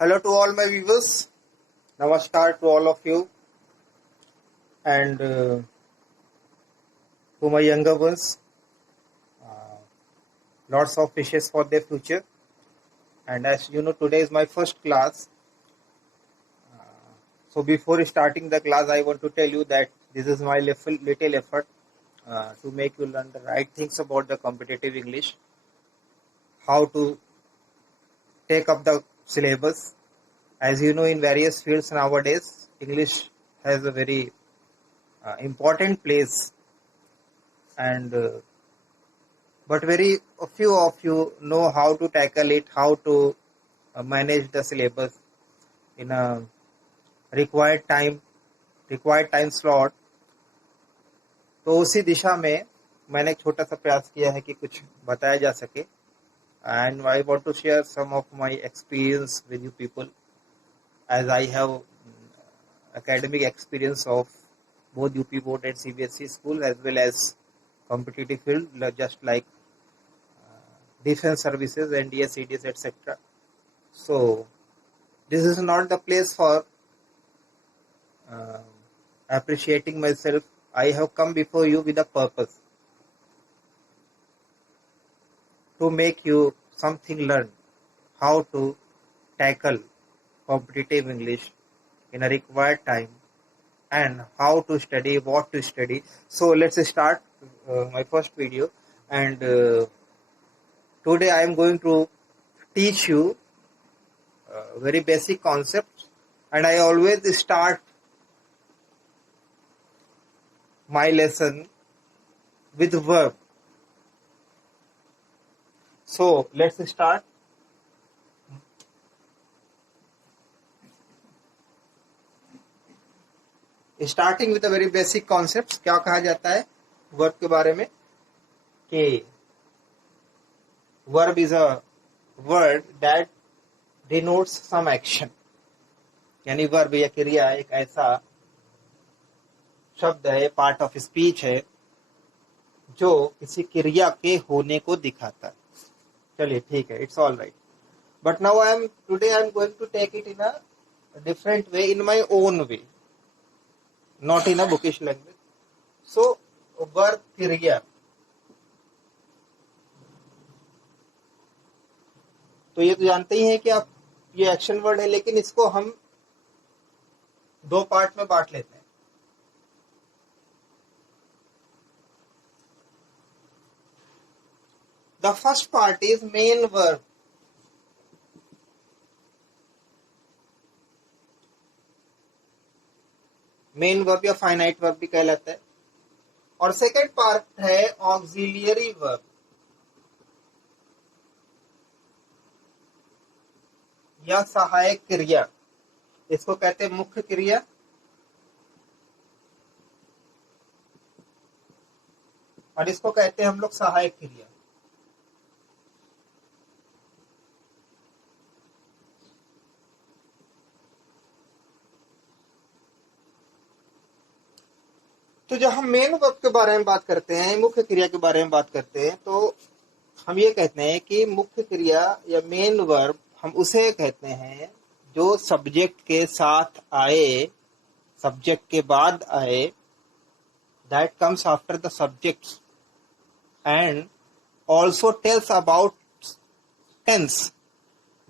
Hello to all my viewers. Namaskar to all of you and to my younger ones. Lots of wishes for their future. And as you know, today is my first class. So before starting the class, I want to tell you that this is my little effort to make you learn the right things about the competitive English, how to take up the syllabus. As you know, in various fields nowadays, English has a very important place, and but very few of you know how to tackle it, how to manage the syllabus in a required time slot. तो उसी दिशा में मैंने एक छोटा सा प्रयास किया है कि कुछ बताया जा सके, and I want to share some of my experience with you people, as I have academic experience of both UP board and CBSE school as well as competitive field, just like defense services, NDS, CDS, etc. So this is not the place for appreciating myself. I have come before you with a purpose to make you something learn, how to tackle competitive English in a required time and how to study, what to study. So let's start my first video, and today I am going to teach you very basic concepts, and I always start my lesson with verb. So let's start. Starting with the very basic concepts, क्या कहा जाता है verb के बारे में कि verb is a word that denotes some action. यानी verb या क्रिया एक ऐसा शब्द है, पार्ट ऑफ स्पीच है, जो किसी क्रिया के होने को दिखाता है. चलिए ठीक है, it's all right. But now today I am going to take it in a different way, in my own way, not in a bookish language. So verb क्रिया, तो ये तो जानते ही हैं कि आप ये एक्शन वर्ड है, लेकिन इसको हम दो पार्ट में बांट लेते हैं. The first part is main verb. Main verb या फाइनाइट वर्ब भी कहलाता है. और सेकेंड पार्ट है ऑक्सिलियरी वर्ब या सहायक क्रिया. इसको कहते हैं मुख्य क्रिया और इसको कहते हैं हम लोग सहायक क्रिया. तो जब हम मेन वर्ब के बारे में बात करते हैं, मुख्य क्रिया के बारे में बात करते हैं, तो हम ये कहते हैं कि मुख्य क्रिया या मेन वर्ब हम उसे कहते हैं जो सब्जेक्ट के साथ आए, सब्जेक्ट के बाद आए, that comes after the subject and also tells about tense.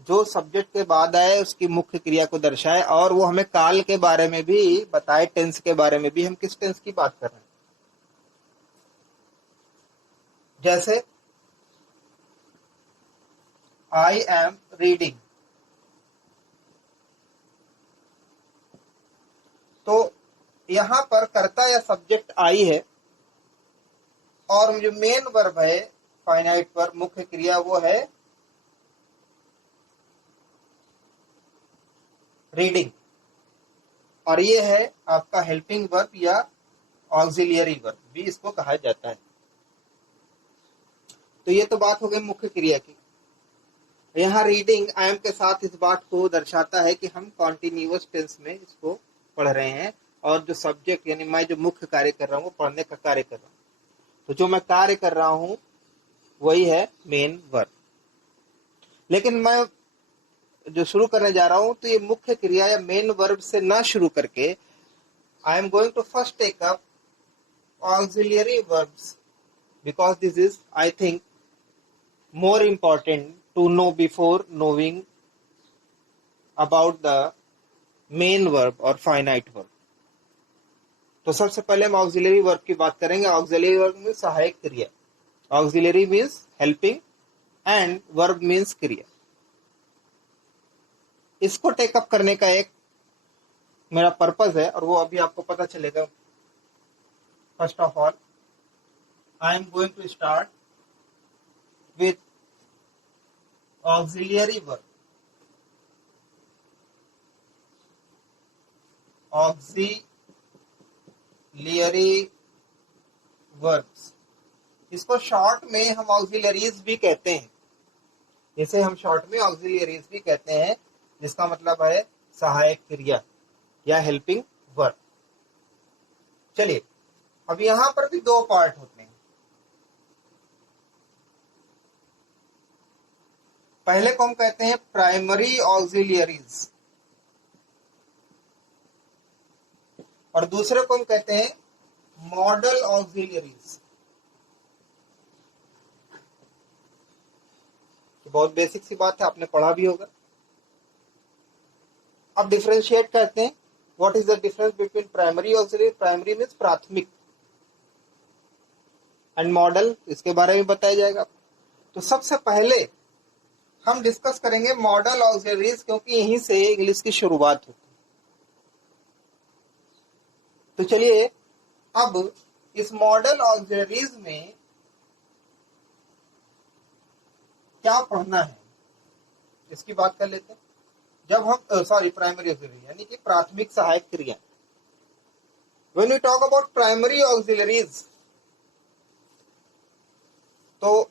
जो सब्जेक्ट के बाद आए उसकी मुख्य क्रिया को दर्शाए, और वो हमें काल के बारे में भी बताए, टेंस के बारे में भी, हम किस टेंस की बात कर रहे हैं. जैसे आई एम रीडिंग, तो यहां पर कर्ता या सब्जेक्ट आई है, और जो मेन वर्ब है फाइनाइट वर्ब, मुख्य क्रिया, वो है रीडिंग, और ये है आपका हेल्पिंग वर्ब या ऑक्सिलियरी वर्ब भी इसको कहा जाता है. तो ये तो बात हो गई मुख्य क्रिया की. यहाँ रीडिंग आई एम के साथ इस बात को दर्शाता है कि हम कॉन्टिन्यूअस टेंस में इसको पढ़ रहे हैं, और जो सब्जेक्ट यानी मैं जो मुख्य कार्य कर रहा हूँ, पढ़ने का कार्य कर रहा हूँ, तो जो मैं कार्य कर रहा हूँ वही है मेन वर्ब. लेकिन मैं जो शुरू करने जा रहा हूं, तो ये मुख्य क्रिया या मेन वर्ब से ना शुरू करके I am going to first take up auxiliary verbs, because this is I think more important to know before knowing about the main verb or finite verb. तो सबसे पहले हम ऑक्सिलरी वर्ब की बात करेंगे. ऑक्सिलरी वर्ब में सहायक क्रिया. Auxiliary means helping and verb means क्रिया. इसको टेकअप करने का एक मेरा पर्पज है और वो अभी आपको पता चलेगा. First of all I am going to start with auxiliary verb. Auxiliary verbs, इसको शॉर्ट में हम ऑक्सिलरीज भी कहते हैं. इसे हम शॉर्ट में ऑक्सिलरीज भी कहते हैं, जिसका मतलब है सहायक क्रिया या हेल्पिंग वर्ब. चलिए, अब यहां पर भी दो पार्ट होते हैं. पहले को हम कहते हैं प्राइमरी ऑक्सिलियरीज और दूसरे को हम कहते हैं मॉडल ऑक्सिलियरीज. तो बहुत बेसिक सी बात है, आपने पढ़ा भी होगा. अब डिफरेंशिएट करते हैं. What is the difference between primary auxiliary? Primary means प्राथमिक एंड मॉडल, इसके बारे में बताया जाएगा. तो सबसे पहले हम डिस्कस करेंगे मॉडल ऑक्सिलरीज, क्योंकि यहीं से इंग्लिश की शुरुआत होती है. तो चलिए, अब इस मॉडल ऑक्सिलरीज में क्या पढ़ना है इसकी बात कर लेते हैं. जब हम प्राइमरी ऑक्सिलरी यानी कि प्राथमिक सहायक क्रिया. When we talk about primary auxiliaries, तो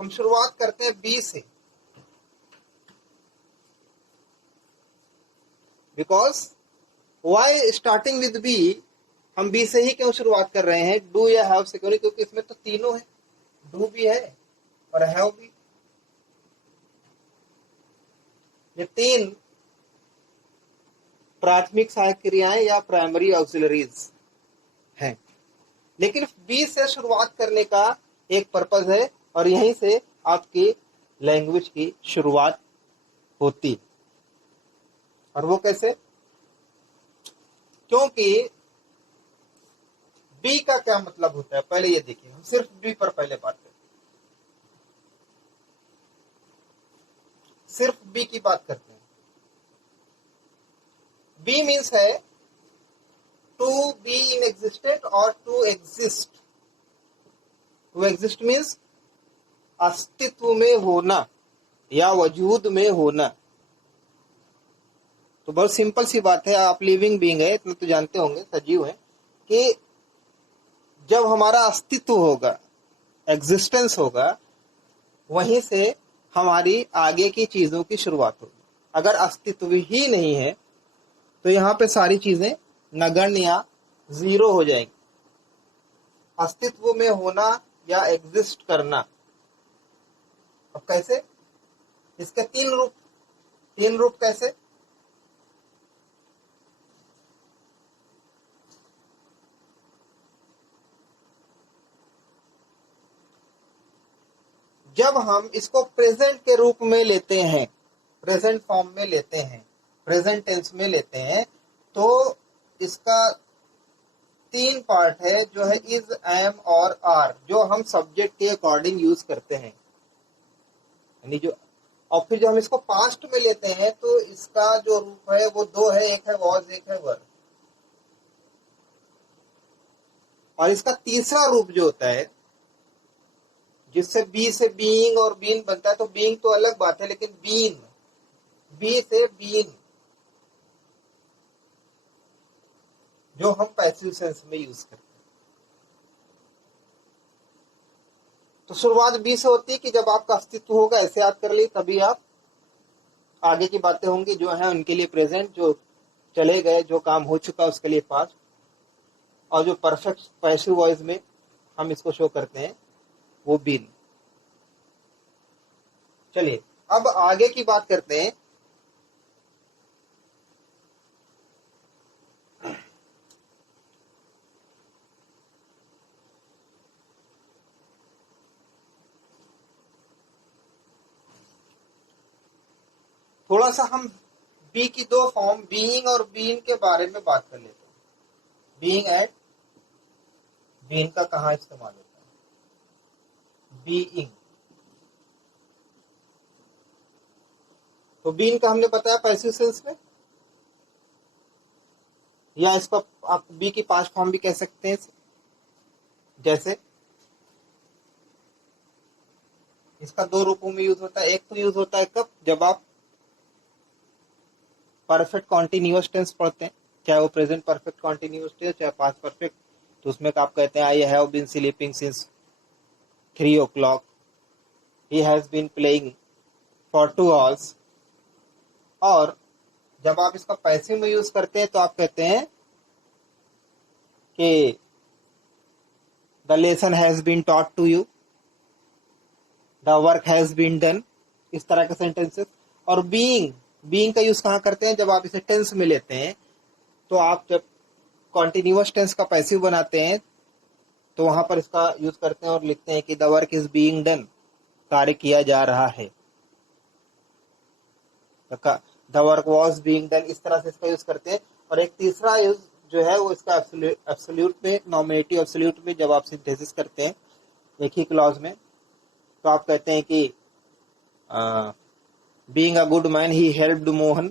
हम शुरुआत करते हैं बी से. Because why starting with be, हम बी से ही क्यों शुरुआत कर रहे हैं? डू या हैव से क्यों नहीं? क्योंकि इसमें तो तीनों है, डू भी है और हैव भी. ये तीन प्राथमिक सहायक क्रियाएं या प्राइमरी ऑक्सिलरीज हैं. लेकिन बी से शुरुआत करने का एक पर्पज है और यहीं से आपकी लैंग्वेज की शुरुआत होती है. और वो कैसे? क्योंकि बी का क्या मतलब होता है पहले ये देखिए. हम सिर्फ बी पर पहले बात करें, सिर्फ बी की बात करते हैं. बी मीन्स है टू बी इन एग्जिस्टेंट और to exist. To exist means अस्तित्व में होना या वजूद में होना. तो बहुत सिंपल सी बात है. आप लिविंग बीइंग है, इतना तो जानते होंगे, सजीव है, कि जब हमारा अस्तित्व होगा, एग्जिस्टेंस होगा, वहीं से हमारी आगे की चीजों की शुरुआत होगी. अगर अस्तित्व ही नहीं है तो यहाँ पे सारी चीजें नगण्य या जीरो हो जाएंगी. अस्तित्व में होना या एग्जिस्ट करना. अब कैसे? इसके तीन रूप कैसे? जब हम इसको प्रेजेंट के रूप में लेते हैं, प्रेजेंट फॉर्म में लेते हैं, प्रेजेंट टेंस में लेते हैं, तो इसका तीन पार्ट है, जो है इज, एम और आर, जो हम सब्जेक्ट के अकॉर्डिंग यूज करते हैं. यानी जो, और फिर जब हम इसको पास्ट में लेते हैं तो इसका जो रूप है वो दो है, एक है वॉज, एक है वर. और इसका तीसरा रूप जो होता है, जिससे बी से बीइंग और बीन बनता है, तो बीइंग तो अलग बात है, लेकिन बीन, बी से बीन, जो हम पैसिव सेंस में यूज करते हैं. तो शुरुआत बी से होती है कि जब आपका अस्तित्व होगा, ऐसे याद कर ली, तभी आप आगे की बातें होंगी जो है उनके लिए प्रेजेंट, जो चले गए, जो काम हो चुका उसके लिए पास्ट, और जो परफेक्ट पैसिव वॉइस में हम इसको शो करते हैं वो बीन. चलिए, अब आगे की बात करते हैं थोड़ा सा हम बी की दो फॉर्म बीइंग और बीइंग के बारे में बात कर लेते हैं। बीइंग एंड बीइंग का कहाँ इस्तेमाल होता है? बीइंग, तो बीइंग का हमने बताया पैसिव सेंस में, या इसको आप बी की पास्ट फॉर्म भी कह सकते हैं। जैसे इसका दो रूपों में यूज होता है। एक तो यूज होता है कब, जब आप परफेक्ट कॉन्टिन्यूअस टेंस पढ़ते हैं, चाहे वो प्रेजेंट परफेक्ट कॉन्टिन्यूअस टेंस चाहे पास्ट परफेक्ट, तो उसमें आप कहते हैं I have been sleeping since 3 o'clock, he has been playing for 2 hours। और जब आप इसका पैसिव में यूज करते हैं तो आप कहते हैं कि the lesson has been taught to you, the work has been done, इस तरह के सेंटेंसेस। और बीइंग का यूज कहाँ करते हैं? जब आप इसे टेंस में लेते हैं, तो आप जब कॉन्टिन्यूअस टेंस का पैसिव बनाते हैं तो वहां पर इसका यूज करते हैं और लिखते हैं कि the work is being done, कार्य किया जा रहा है। The work was being done, इस तरह से इसका यूज करते हैं। और एक तीसरा यूज जो है वो इसका एब्सोल्यूट में, नॉमिनेटिव एब्सोल्यूट में, जब आप सिंथेसिस करते हैं एक ही क्लॉज में, तो आप कहते हैं कि being a good man he helped Mohan.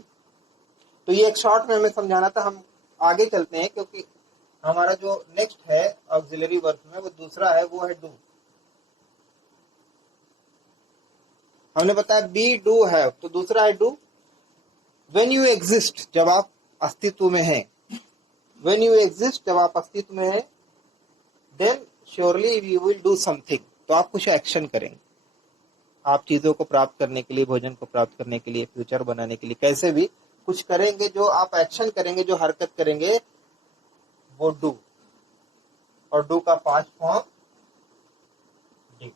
तो ये एक शॉर्ट में हमें समझाना था, हम आगे चलते हैं क्योंकि हमारा जो नेक्स्ट है ऑक्सिलरी वर्ब में वो दूसरा है, वो है डू। हमने बताया बी डू हैव, तो दूसरा है डू। व्हेन यू एग्जिस्ट, जब आप अस्तित्व में हैं, व्हेन यू एग्जिस्ट, जब आप अस्तित्व में हैं, then surely you will do something, तो आप कुछ एक्शन करेंगे। आप चीजों को प्राप्त करने के लिए, भोजन को प्राप्त करने के लिए, फ्यूचर बनाने के लिए, कैसे भी कुछ करेंगे, जो आप एक्शन करेंगे, जो हरकत करेंगे, वो डू। और डू का पास्ट फॉर्म डी।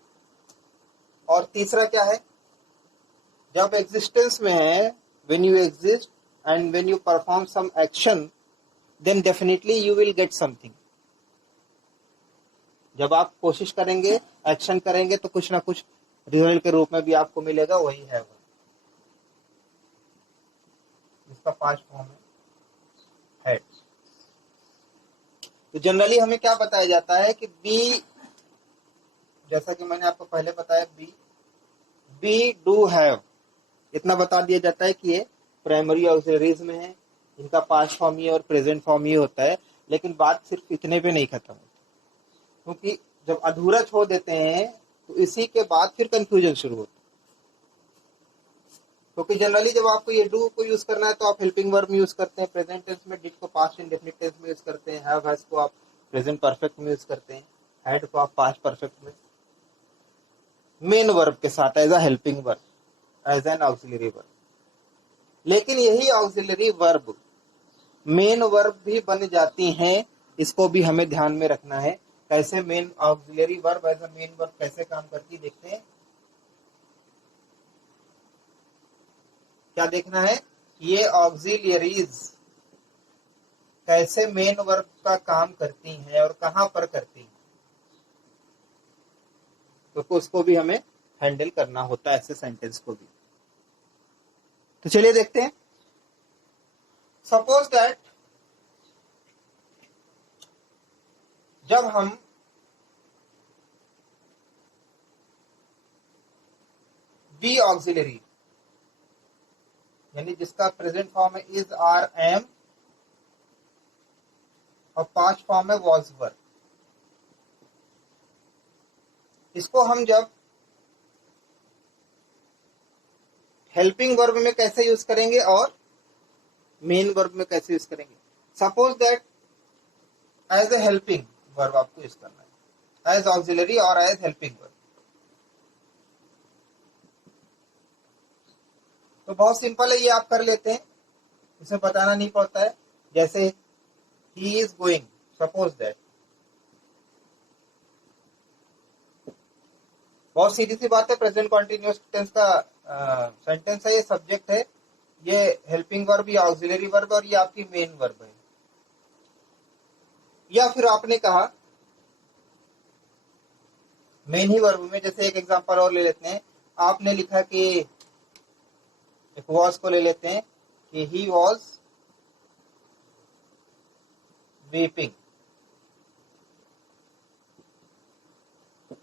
और तीसरा क्या है? जब एग्जिस्टेंस में है, when you exist and when you perform some action, then definitely you will get something. जब आप कोशिश करेंगे, एक्शन करेंगे, तो कुछ ना कुछ रिजल्ट के रूप में भी आपको मिलेगा, वही है वो। इसका पास्ट फॉर्म है हेड। तो जनरली हमें क्या बताया जाता है कि बी, जैसा कि मैंने आपको पहले बताया, बी डू हैव, इतना बता दिया जाता है कि ये प्राइमरी ऑक्सिलरीज में है, इनका पास्ट फॉर्म ही और प्रेजेंट फॉर्म ही होता है। लेकिन बात सिर्फ इतने पे नहीं खत्म होती, क्योंकि जब अधूरा छोड़ देते हैं तो इसी के बाद फिर कंफ्यूजन शुरू होता है। क्योंकि जनरली जब आपको ये डू को यूज करना है तो आप हेल्पिंग वर्ब में यूज करते हैं, प्रेजेंट टेंस में डिड को पास्ट इंडेफिनिट टेंस में यूज करते हैं, हैव हैज को आप प्रेजेंट परफेक्ट में यूज करते हैं, हैड को आप पास्ट परफेक्ट में, मेन वर्ब के साथ as a helping verb, as an auxiliary verb. लेकिन यही ऑक्सिलरी वर्ब मेन वर्ब भी बन जाती हैं, इसको भी हमें ध्यान में रखना है। कैसे main auxiliary verb as a main verb कैसे काम करती है, देखते हैं। क्या देखना है? ये ऑक्सिलरीज कैसे मेन वर्ब का काम करती हैं और कहां पर करती हैं, तो उसको भी हमें हैंडल करना होता है, ऐसे सेंटेंस को भी। तो चलिए देखते हैं। सपोज दैट जब हम बी ऑक्सिलरी, यानी जिसका प्रेजेंट फॉर्म है इज, आर, एम, और पास्ट फॉर्म है वॉज, वर, इसको हम जब हेल्पिंग वर्ब में कैसे यूज करेंगे और मेन वर्ब में कैसे यूज करेंगे। Suppose that as a helping verb आपको यूज करना है, एज ऑक्सिलरी और एज हेल्पिंग वर्ब। तो बहुत सिंपल है, ये आप कर लेते हैं, इसमें बताना नहीं पड़ता है। जैसे he is going, suppose that, बहुत सीधी सी बात है, प्रेजेंट कॉन्टिन्यूअस टेंस का सेंटेंस है, ये सब्जेक्ट है, ये हेल्पिंग वर्ब या ऑक्सिलरी वर्ब, और ये आपकी मेन वर्ब है। या फिर आपने कहा मेन ही वर्ब में, जैसे एक एग्जांपल और ले लेते हैं, आपने लिखा कि एक वॉज को ले लेते हैं कि ही वॉज वीपिंग।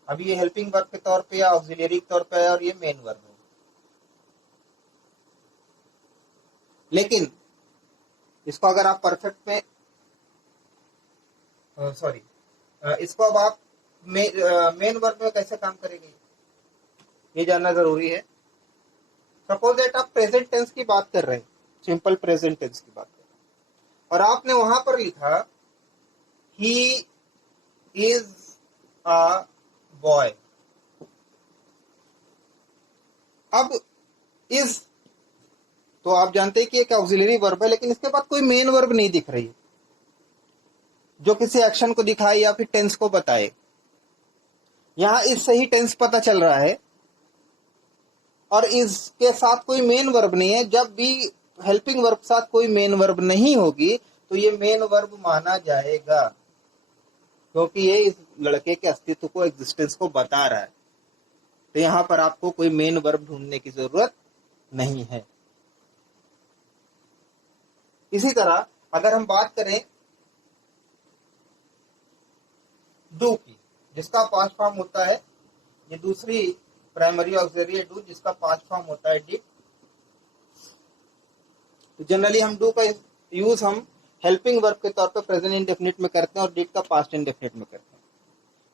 अब ये हेल्पिंग वर्ब के तौर पे या ऑक्सिलरी के तौर पे है और ये मेन वर्ब है। लेकिन इसको अगर आप परफेक्ट में सॉरी इसको अब आप मेन वर्ब में कैसे काम करेंगे ये जानना जरूरी है। सपोज दैट आप प्रेजेंट टेंस की बात कर रहे हैं, सिंपल प्रेजेंट टेंस की बात कर रहे हैं और आपने वहां पर लिखा ही इज अ बॉय। अब इज तो आप जानते हैं कि एक ऑक्सिलरी वर्ब है, लेकिन इसके बाद कोई मेन वर्ब नहीं दिख रही जो किसी एक्शन को दिखाए या फिर टेंस को बताए। यहां इस से ही टेंस पता चल रहा है और इसके साथ कोई मेन वर्ब नहीं है। जब भी हेल्पिंग वर्ब के साथ कोई मेन वर्ब नहीं होगी तो ये मेन वर्ब माना जाएगा, क्योंकि ये इस लड़के के अस्तित्व को, एग्जिस्टेंस को बता रहा है। तो यहां पर आपको कोई मेन वर्ब ढूंढने की जरूरत नहीं है। इसी तरह अगर हम बात करें डू की, जिसका पास्ट फॉर्म होता है, ये दूसरी प्राइमरी ऑक्सिलरी है डू, जिसका पास्ट फॉर्म होता है डिड। तो जनरली हम डू का यूज हम हेल्पिंग वर्ब के तौर पे प्रेजेंट इंडेफिनिट में करते हैं और डिड का पास्ट इंडेफिनिट में करते हैं।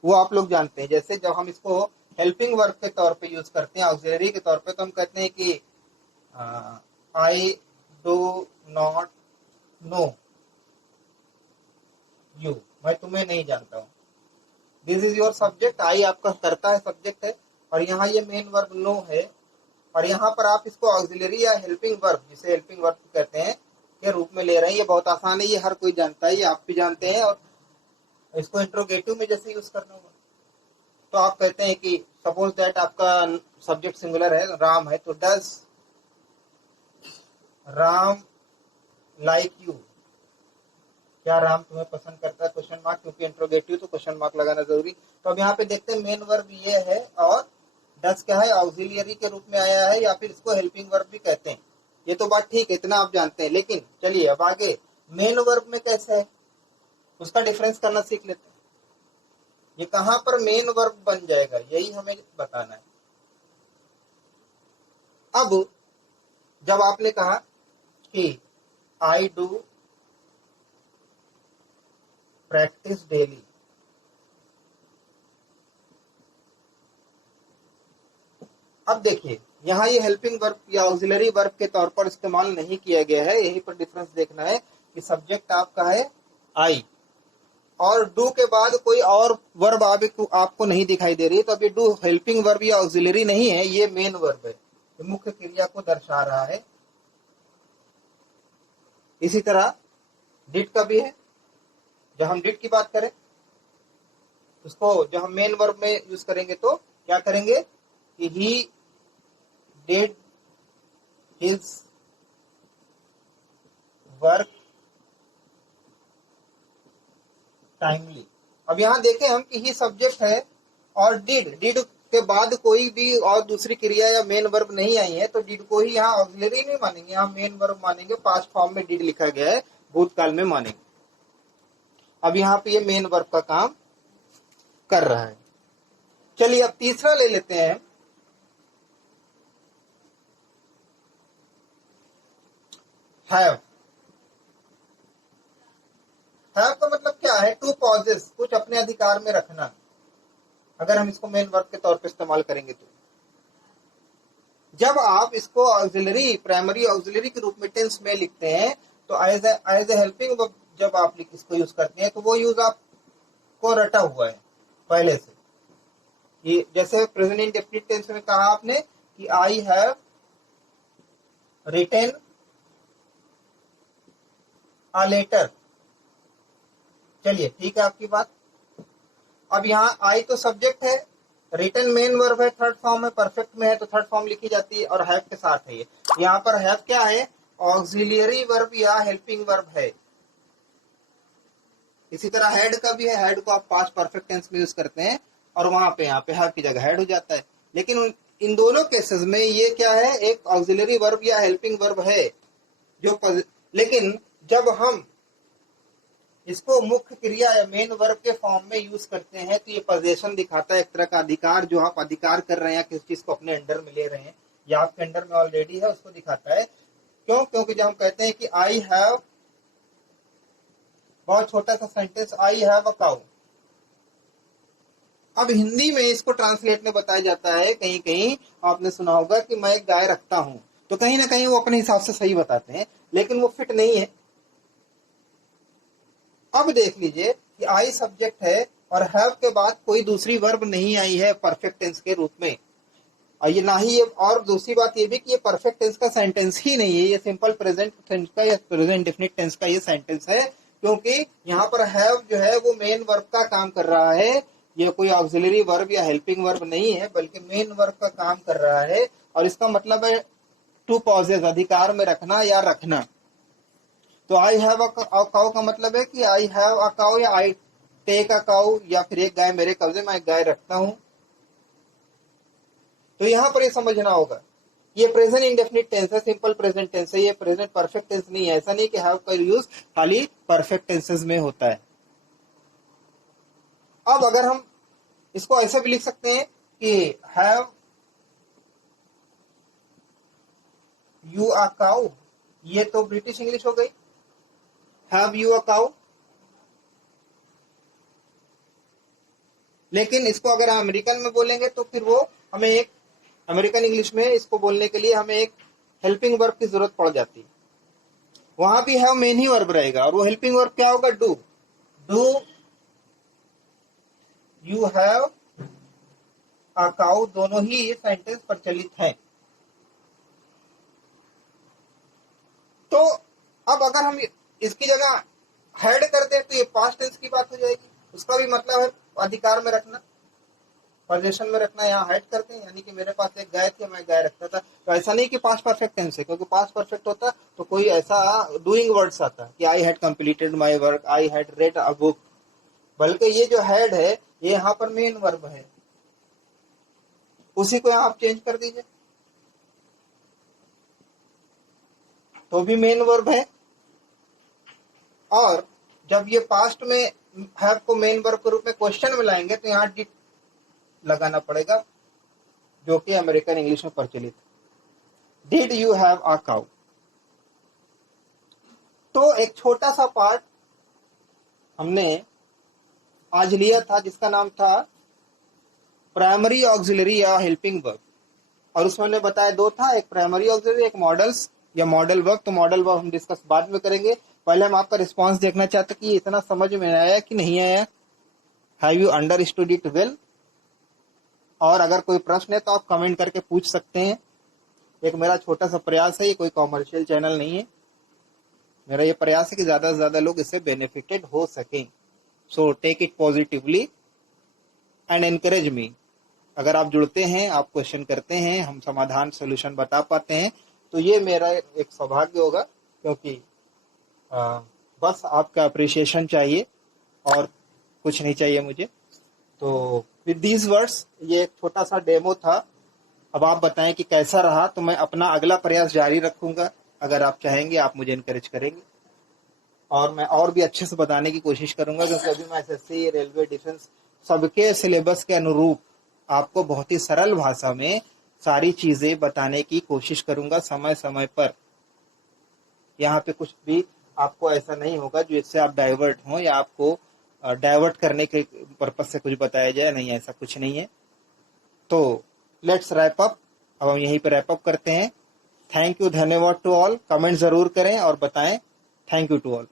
वो आप लोग जानते हैं। जैसे जब हम इसको हेल्पिंग वर्ब के तौर पे यूज करते हैं, ऑक्सिलरी के तौर पे, तो हम कहते हैं कि I do not know you, मैं तुम्हें नहीं जानता हूं। दिस इज योर सब्जेक्ट, आई आपका करता है सब्जेक्ट है और यहाँ ये मेन वर्ब नो है और यहाँ पर आप इसको ऑक्सिलरी या हेल्पिंग वर्ब, जिसे हेल्पिंग वर्ब कहते हैं, के रूप में ले रहे हैं। ये बहुत आसान है, ये हर कोई जानता है, ये आप भी जानते हैं और इसको इंट्रोगेटिव में जैसे यूज करना होगा तो आप कहते हैं कि सपोज दैट आपका सब्जेक्ट सिंगुलर है, राम है, तो डज राम लाइक यू, क्या राम तुम्हें पसंद करता है, क्वेश्चन मार्क, क्योंकि इंट्रोगेटिव तो क्वेश्चन मार्क लगाना जरूरी। तो अब यहाँ पे देखते हैं मेन वर्ब ये है और डज क्या है, ऑक्सिलियरी के रूप में आया है या फिर इसको हेल्पिंग वर्ब भी कहते हैं। ये तो बात ठीक है, इतना आप जानते हैं। लेकिन चलिए अब आगे मेन वर्ब में कैसे है उसका डिफरेंस करना सीख लेते हैं। ये कहां पर मेन वर्ब बन जाएगा यही हमें बताना है। अब जब आपने कहा कि आई डू प्रैक्टिस डेली, अब देखिए यहाँ ये हेल्पिंग वर्ब या ऑक्सिलरी वर्ब के तौर पर इस्तेमाल नहीं किया गया है। यही पर डिफरेंस देखना है कि सब्जेक्ट आपका है आई और डू के बाद कोई और वर्ब आपको नहीं दिखाई दे रही है, तो अब ये डू हेल्पिंग वर्ब या ऑक्सिलरी नहीं है, ये मेन वर्ब है, ये मुख्य क्रिया को दर्शा रहा है। इसी तरह डिड का भी है। जब हम डिड की बात करें उसको जब हम मेन वर्ब में यूज करेंगे तो क्या करेंगे कि he did his work timely. अब यहां देखें हम कि ही सब्जेक्ट है और डिड के बाद कोई भी और दूसरी क्रिया या मेन वर्ब नहीं आई है, तो डिड को ही यहाँ ऑक्सिलरी नहीं मानेंगे, यहाँ मेन वर्ब मानेंगे। पास्ट फॉर्म में डिड लिखा गया है, भूतकाल में मानेंगे। अब यहाँ पे ये मेन वर्ब का काम कर रहा है। चलिए अब तीसरा ले लेते हैं, हैव। हैव का मतलब क्या है, टू पॉजेस, कुछ अपने अधिकार में रखना। अगर हम इसको मेन वर्ब के तौर पे इस्तेमाल करेंगे तो जब आप इसको ऑक्सिलरी, प्राइमरी ऑक्सिलरी के रूप में टेंस में लिखते हैं तो एज ए हेल्पिंग वर्ब जब आप इसको यूज करते हैं तो वो यूज आपको रटा हुआ है पहले से। कि जैसे प्रेजेंट इंडेफिनिट टेंस में कहा आपने कि I have written a letter. चलिए ठीक है आपकी बात। अब यहाँ आई तो सब्जेक्ट है, रिटन मेन वर्ब है, थर्ड फॉर्म में परफेक्ट में है तो थर्ड फॉर्म लिखी जाती है और हैव के साथ है। ये यहाँ पर हैव क्या है, ऑक्सिलियरी वर्ब या हेल्पिंग वर्ब है। इसी तरह हैड का भी है, हैड को आप पास्ट परफेक्ट टेंस में यूज करते हैं और वहां पे यहाँ पे हैव की जगह हैड हो जाता है। लेकिन इन दोनों केसेस में ये क्या है, एक ऑक्सिलरी वर्ब या हेल्पिंग वर्ब है जो लेकिन जब हम इसको मुख्य क्रिया या मेन वर्ब के फॉर्म में यूज करते हैं तो ये पोजीशन दिखाता है, एक तरह का अधिकार, जो आप अधिकार कर रहे हैं, किस चीज को अपने अंडर में ले रहे हैं या आपके अंडर में ऑलरेडी है, उसको दिखाता है। क्यों? क्योंकि जब हम कहते हैं कि आई हैव, बहुत छोटा सा sentence, I have a cow. अब हिंदी में इसको ट्रांसलेट में बताया जाता है, कहीं कहीं आपने सुना होगा कि मैं एक गाय रखता हूं, तो कहीं ना कहीं वो अपने हिसाब से सही बताते हैं, लेकिन वो फिट नहीं है। अब देख लीजिए कि आई सब्जेक्ट है और हैव के बाद कोई दूसरी वर्ब नहीं आई है परफेक्ट टेंस के रूप में, और ये ना ही ये, और दूसरी बात ये भी कि ये परफेक्ट टेंस का सेंटेंस ही नहीं है, ये सिंपल प्रेजेंट टेंस का या प्रेजेंट डेफिनिट टेंस का ये सेंटेंस है, क्योंकि यहाँ पर हैव जो है वो मेन वर्ब का काम कर रहा है, ये कोई ऑक्सिलरी वर्ब या हेल्पिंग वर्ब नहीं है, बल्कि मेन वर्ब का काम कर रहा है। और इसका मतलब है टू पॉजेस, अधिकार में रखना या रखना। तो आई हैव अ काउ का मतलब है कि आई हैव अ काउ या आई टेक अ काउ, या फिर एक गाय मेरे कब्जे में, एक गाय रखता हूं। तो यहां पर ये समझना होगा, ये प्रेजेंट इंडेफिनिट टेंस है, सिंपल प्रेजेंट टेंस है, ये प्रेजेंट परफेक्ट टेंस नहीं है। ऐसा नहीं कि हैव का यूज खाली परफेक्ट टेंसेस में होता है। अब अगर हम इसको ऐसे भी लिख सकते हैं कि हैव यू अ काउ, ये तो ब्रिटिश इंग्लिश हो गई, हैव यू अ काउ। लेकिन इसको अगर हम अमेरिकन में बोलेंगे तो फिर वो हमें एक अमेरिकन इंग्लिश में इसको बोलने के लिए हमें एक हेल्पिंग वर्ब की जरूरत पड़ जाती है। वहां भी हैव मेन ही वर्ब रहेगा, और वो हेल्पिंग वर्ब क्या होगा, do. Do you have a cow, दोनों ही ये सेंटेंस प्रचलित हैं। तो अब अगर हम इसकी जगह हैड कर दें तो ये पास्ट टेंस की बात हो जाएगी, उसका भी मतलब है अधिकार में रखना, पोजीशन में रखना। यहाँ हाइड करते हैं, यानी कि मेरे पास एक गाय थी, मैं गाय रखता था। तो ऐसा नहीं कि पास्ट परफेक्ट टेंस है, क्योंकि पास्ट परफेक्ट होता तो कोई ऐसा डूइंग वर्ड्स आता कि I had completed my work, I had read a book, बल्कि ये जो हैड है ये यहाँ पर मेन वर्ब है, उसी को यहाँ आप चेंज कर दीजिए तो भी मेन वर्ब है। और जब ये पास्ट में हैव को मेन वर्ब के रूप में क्वेश्चन में लाएंगे तो यहाँ डिड लगाना पड़ेगा, जो कि अमेरिकन इंग्लिश में प्रचलित। Did you have a cow. तो एक छोटा सा पार्ट हमने आज लिया था जिसका नाम था प्राइमरी ऑक्सिलरी या हेल्पिंग वर्ब, और उसमें हमने बताया दो था, एक प्राइमरी ऑक्सिलरी, एक मॉडल्स या मॉडल वर्ब। तो मॉडल वर्ब हम डिस्कस बाद में करेंगे, पहले हम आपका रिस्पांस देखना चाहते कि इतना समझ में आया कि नहीं आया, have you understood it well. और अगर कोई प्रश्न है तो आप कमेंट करके पूछ सकते हैं। एक मेरा छोटा सा प्रयास है, ये कोई कॉमर्शियल चैनल नहीं है, मेरा ये प्रयास है कि ज्यादा से ज्यादा लोग इससे बेनिफिटेड हो सकें। So take it positively and encourage me. अगर आप जुड़ते हैं, आप क्वेश्चन करते हैं, हम समाधान सोल्यूशन बता पाते हैं, तो ये मेरा एक सौभाग्य होगा, क्योंकि बस आपका अप्रिसिएशन चाहिए और कुछ नहीं चाहिए मुझे। तो विद दीज वर्ड्स, ये एक छोटा सा डेमो था। अब आप बताएं कि कैसा रहा, तो मैं अपना अगला प्रयास जारी रखूंगा। अगर आप चाहेंगे आप मुझे इनकरेज करेंगे, और मैं और भी अच्छे से बताने की कोशिश करूंगा, क्योंकि अभी मैं एसएससी, रेलवे, डिफेंस सबके सिलेबस के अनुरूप आपको बहुत ही सरल भाषा में सारी चीजें बताने की कोशिश करूंगा समय समय पर। यहाँ पे कुछ भी आपको ऐसा नहीं होगा जो इससे आप डाइवर्ट हो या आपको डाइवर्ट करने के पर्पज से कुछ बताया जाए, नहीं, ऐसा कुछ नहीं है। तो लेट्स रैप अप, अब हम यहीं पर रैप अप करते हैं। थैंक यू, धन्यवाद टू ऑल। कमेंट जरूर करें और बताएं। Thank you to all.